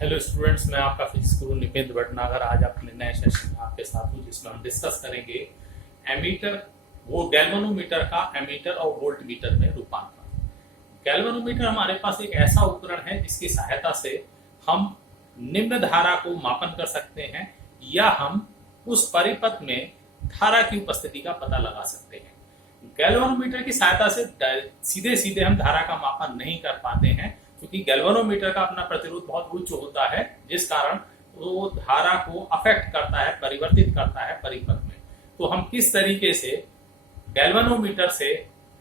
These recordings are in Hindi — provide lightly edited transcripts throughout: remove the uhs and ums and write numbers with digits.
हेलो स्टूडेंट्स, मैं आपका फिजिक्स गुरु निपेंद्र भटनागर आज अपने नए सेशन में आपके साथ हूँ जिसमें हम डिस्कस करेंगे एमीटर वो गैल्वेनोमीटर का एमीटर और वोल्ट मीटर में रूपांतरण। गैल्वेनोमीटर हमारे पास एक ऐसा उपकरण है जिसकी सहायता से हम निम्न धारा को मापन कर सकते हैं या हम उस परिपथ में धारा की उपस्थिति का पता लगा सकते हैं। गैल्वेनोमीटर की सहायता से सीधे सीधे हम धारा का मापन नहीं कर पाते हैं क्योंकि गैल्वेनोमीटर का अपना प्रतिरोध बहुत उच्च होता है, जिस कारण वो धारा को अफेक्ट करता है, परिवर्तित करता है परिपथ में। तो हम किस तरीके से गैल्वेनोमीटर से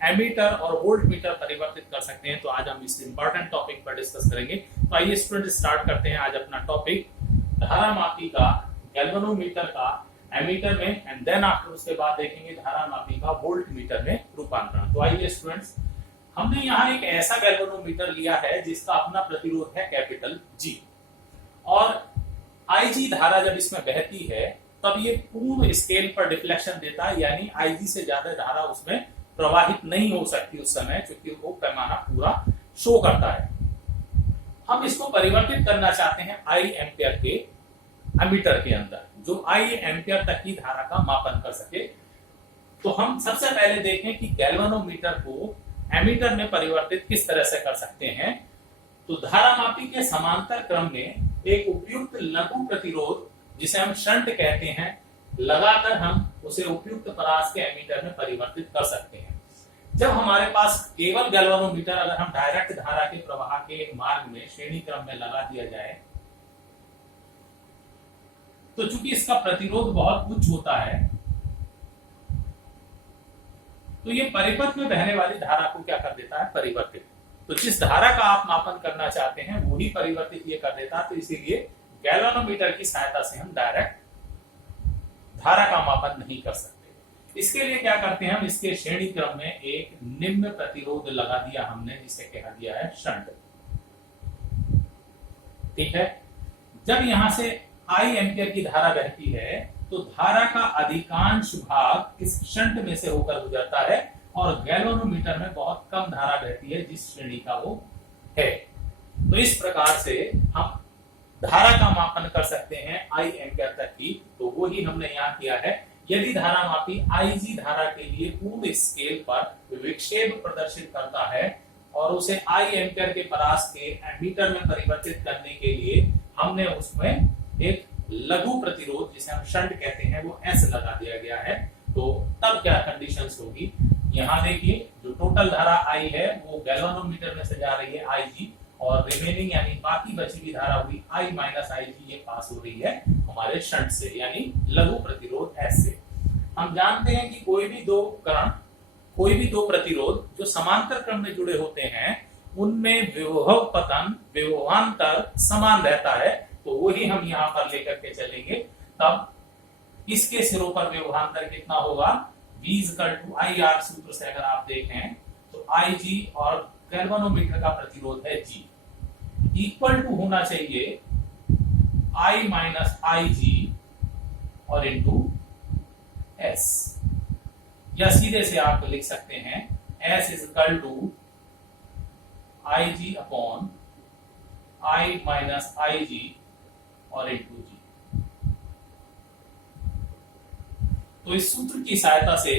एमीटर और वोल्ट मीटर परिवर्तित कर सकते हैं, तो आज हम इस इंपॉर्टेंट टॉपिक पर डिस्कस करेंगे। तो आइए स्टूडेंट स्टार्ट करते हैं आज अपना टॉपिक धारा मापी का गैल्वेनोमीटर का एमीटर में एंड देन आफ्टर उसके बाद देखेंगे धारा मापी का वोल्ट मीटर में रूपांतरण। तो आइए स्टूडेंट्स, हमने यहाँ एक ऐसा गैल्वेनोमीटर लिया है जिसका अपना प्रतिरोध है कैपिटल जी, और आईजी धारा जब इसमें बहती है तब ये पूर्ण स्केल पर डिफ्लेक्शन देता है, यानी आईजी से ज्यादा धारा उसमें प्रवाहित नहीं हो सकती उस समय, क्योंकि वो पैमाना पूरा शो करता है। हम इसको परिवर्तित करना चाहते हैं आई एम्पियर के एमीटर के अंदर, जो आई एम्पियर तक की धारा का मापन कर सके। तो हम सबसे पहले देखें कि गैल्वेनोमीटर को एमीटर में परिवर्तित किस तरह से कर सकते हैं। तो धारा मापी के समांतर क्रम में एक उपयुक्त लघु प्रतिरोध, जिसे हम शंट कहते हैं, लगाकर हम उसे उपयुक्त परास के एमीटर में परिवर्तित कर सकते हैं। जब हमारे पास केवल गैल्वेनोमीटर अगर हम डायरेक्ट धारा के प्रवाह के मार्ग में श्रेणी क्रम में लगा दिया जाए, तो चूंकि इसका प्रतिरोध बहुत उच्च होता है, तो ये परिपथ में बहने वाली धारा को क्या कर देता है, परिवर्तित। तो जिस धारा का आप मापन करना चाहते हैं वही परिवर्तित ये कर देता है। तो इसीलिए गैल्वेनोमीटर की सहायता से हम डायरेक्ट धारा का मापन नहीं कर सकते। इसके लिए क्या करते हैं, हम इसके श्रेणी क्रम में एक निम्न प्रतिरोध लगा दिया हमने, जिसे कहा दिया है शंट। ठीक है, जब यहां से आई एम्पियर की धारा बहती है तो धारा का अधिकांश भाग इस शंट में से होकर गुजरता है और गैल्वेनोमीटर में बहुत कम धारा बहती है जिस श्रेणी का वो है। तो इस प्रकार से हम धारा का मापन कर सकते हैं आई एम्पियर तक की। तो वो ही हमने यहाँ किया है। यदि धारा मापी आईजी धारा के लिए पूर्ण स्केल पर विक्षेप प्रदर्शित करता है और उसे आई एम्पियर के परास के एमीटर में परिवर्तित करने के लिए हमने उसमें एक लघु प्रतिरोध, जिसे हम शंट कहते हैं, वो एस लगा दिया गया है। तो तब क्या कंडीशंस होगी, यहाँ देखिए, जो टोटल धारा आई है वो गैल्वेनोमीटर में से जा रही है आईजी, और रिमेनिंग यानी बाकी बची हुई धारा हुई आई माइनस आईजी, ये पास हो रही है हमारे शंट से, यानी लघु प्रतिरोध एस से। हम जानते हैं कि कोई भी दो उपकरण, कोई भी दो प्रतिरोध जो समांतर क्रम में जुड़े होते हैं, उनमें विभव पतन, विभवांतर समान रहता है। तो वही हम यहाँ पर लेकर के चलेंगे। तब इसके सिरों पर विभवांतर कितना होगा, V/IR सूत्र से अगर आप देखें तो IG और गैल्वेनोमीटर का प्रतिरोध है G, इक्वल टू होना चाहिए I माइनस IG और इंटू S, या सीधे से आप लिख सकते हैं S equal to IG upon I minus IG और इंटू जी। तो इस सूत्र की सहायता से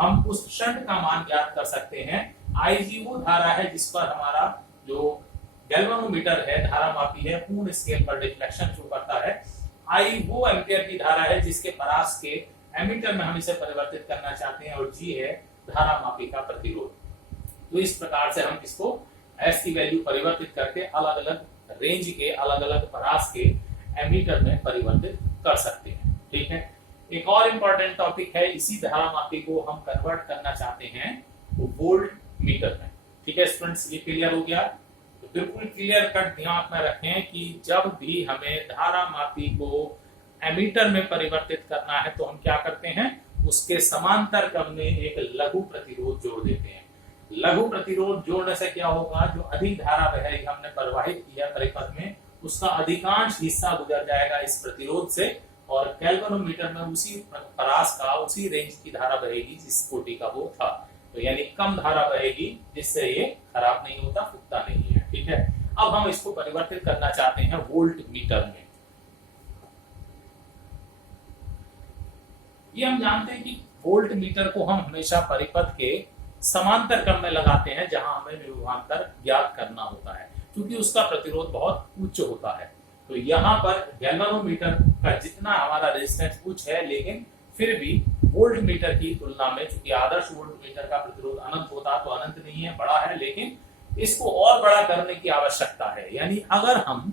हम उस शंट का मान ज्ञात कर सकते हैं। आईजी वो धारा है जिस पर हमारा जो गैल्वेनोमीटर है धारा मापी है पूर्ण स्केल पर डिफ्लेक्शन शो करता है। आई वो एम्पियर की धारा है जिसके परास के एमीटर में हम इसे परिवर्तित करना चाहते हैं, और जी है धारा मापी का प्रतिरोध। तो इस प्रकार से हम इसको एस की वैल्यू परिवर्तित करके अलग अलग रेंज के अलग अलग परास के एमीटर में परिवर्तित कर सकते हैं। ठीक है, एक और इंपॉर्टेंट टॉपिक है, इसी धारा मापी को हम कन्वर्ट करना चाहते हैं तो वोल्ट मीटर में। ठीक है स्टूडेंट्स, ये क्लियर हो गया। तो बिल्कुल क्लियर कट ध्यान में रखें कि जब भी हमें धारा मापी को एमीटर में परिवर्तित करना है तो हम क्या करते हैं, उसके समांतर क्रम में एक लघु प्रतिरोध जोड़ देते हैं। लघु प्रतिरोध जोड़ने से क्या होगा, जो अधिक धारा बहेगी हमने प्रवाहित किया परिपथ में, उसका अधिकांश हिस्सा गुजर जाएगा इस प्रतिरोध से, और गैल्वेनोमीटर में उसी परास का उसी रेंज की धारा बहेगी जिस कोटि का वो था। तो यानी कम धारा बहेगी, जिससे ये खराब नहीं होता, फूकता नहीं है। ठीक है, अब हम इसको परिवर्तित करना चाहते हैं वोल्ट मीटर में। ये हम जानते हैं कि वोल्ट मीटर को हम हमेशा परिपथ के समांतर क्रम में लगाते हैं जहां हमें विभवांतर ज्ञात करना होता है, क्योंकि उसका प्रतिरोध बहुत उच्च होता है। तो यहाँ पर गैल्वेनोमीटर का जितना हमारा रेजिस्टेंस उच्च है, लेकिन फिर भी वोल्ट मीटर की तुलना में, चूंकि आदर्श वोल्ट मीटर का प्रतिरोध अनंत होता तो अनंत नहीं है, बड़ा है, लेकिन इसको और बड़ा करने की आवश्यकता है। यानी अगर हम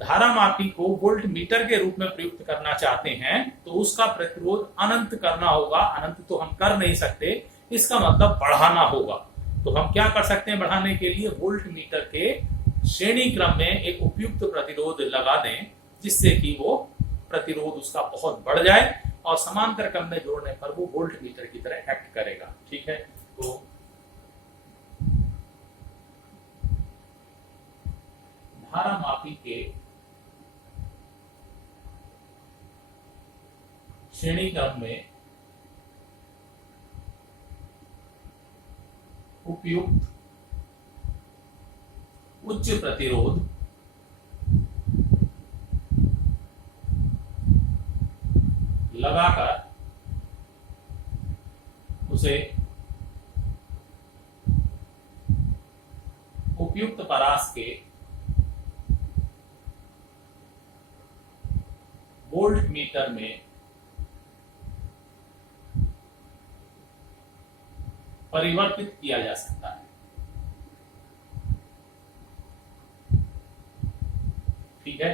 धारा मापी को वोल्ट मीटर के रूप में प्रयुक्त करना चाहते हैं तो उसका प्रतिरोध अनंत करना होगा। अनंत तो हम कर नहीं सकते, इसका मतलब बढ़ाना होगा। तो हम क्या कर सकते हैं बढ़ाने के लिए? वोल्ट मीटर के श्रेणी क्रम में एक उपयुक्त प्रतिरोध लगा दें, जिससे कि वो प्रतिरोध उसका बहुत बढ़ जाए और समांतर क्रम में जोड़ने पर वो वोल्ट मीटर की तरह एक्ट करेगा। ठीक है, तो धारा मापी के श्रेणी क्रम में उपयुक्त उच्च प्रतिरोध लगाकर उसे उपयुक्त परास के वोल्ट मीटर में परिवर्तित किया जा सकता है। ठीक है,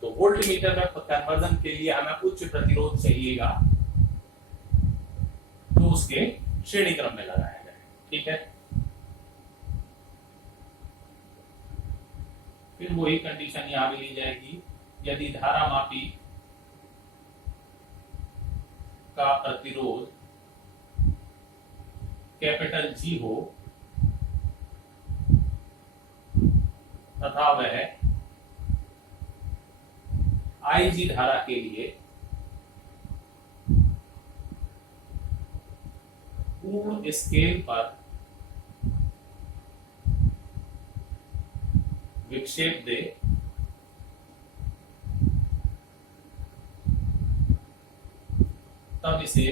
तो वोल्ट मीटर में कन्वर्जन के लिए हमें उच्च प्रतिरोध चाहिएगा, तो उसके श्रेणी क्रम में लगाया जाए। ठीक है, फिर वही कंडीशन यहां भी ली जाएगी। यदि धारा मापी का प्रतिरोध कैपिटल जी हो तथा वह IG धारा के लिए पूर्ण स्केल पर विक्षेप दे, तब इसे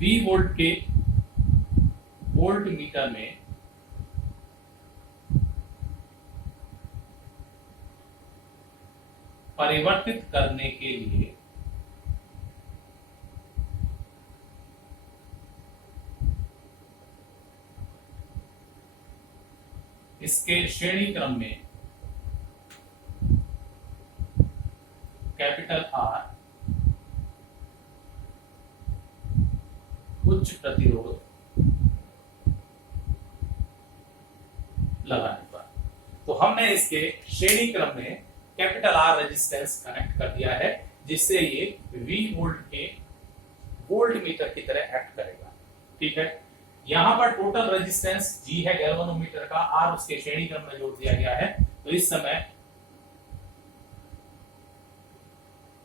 V वोल्ट के वोल्ट मीटर में परिवर्तित करने के लिए इसके श्रेणी क्रम में कैपिटल R उच्च प्रतिरोध लगाने पर, तो हमने इसके श्रेणी क्रम में कैपिटल R रेजिस्टेंस कनेक्ट कर दिया है, जिससे ये V वोल्ट के वोल्ट मीटर की तरह एक्ट करेगा। ठीक है, यहां पर टोटल रेजिस्टेंस G है गैल्वेनोमीटर का, R उसके श्रेणी क्रम में जोड़ दिया गया है। तो इस समय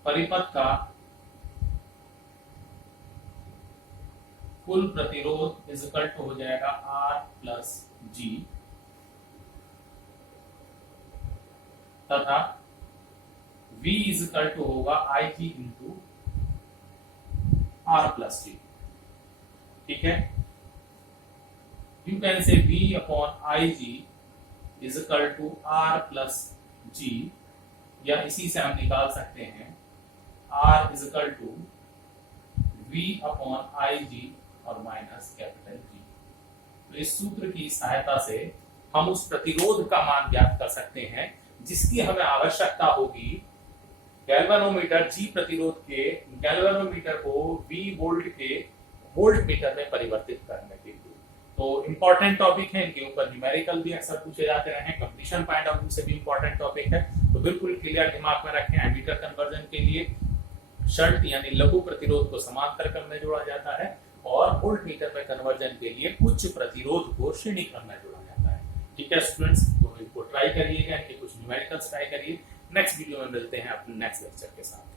परिपथ का कुल प्रतिरोध इज इक्वल टू हो जाएगा R प्लस G तथा V इज इक्वल टू होगा IG into R plus G। ठीक है, you can say V upon IG is equal to R plus G, या इसी से हम निकाल सकते हैं R is equal to V upon IG और माइनस कैपिटल G। तो इस सूत्र की सहायता से हम उस प्रतिरोध का मान ज्ञात कर सकते हैं जिसकी हमें आवश्यकता होगी गैल्वेनोमीटर G प्रतिरोध के गैल्वेनोमीटर को V वोल्ट के वोल्ट मीटर में परिवर्तित करने के लिए। तो इंपॉर्टेंट टॉपिक है, इनके ऊपर न्यूमेरिकल भी अक्सर पूछे जाते रहे हैं, कंपटीशन पॉइंट ऑफ व्यू से भी इंपॉर्टेंट टॉपिक है। तो बिल्कुल क्लियर दिमाग में रखें, एमीटर कन्वर्जन के लिए शर्त यानी लघु प्रतिरोध को समांतर क्रम में जोड़ा जाता है और वोल्ट मीटर में कन्वर्जन के लिए उच्च प्रतिरोध को श्रेणी क्रम में जोड़ा जाता है। ठीक है स्टूडेंट्स, तो इनको ट्राई करिएगा, इनके कुछ न्यूमेरिकल्स ट्राई करिए। नेक्स्ट वीडियो में मिलते हैं अपने नेक्स्ट लेक्चर के साथ।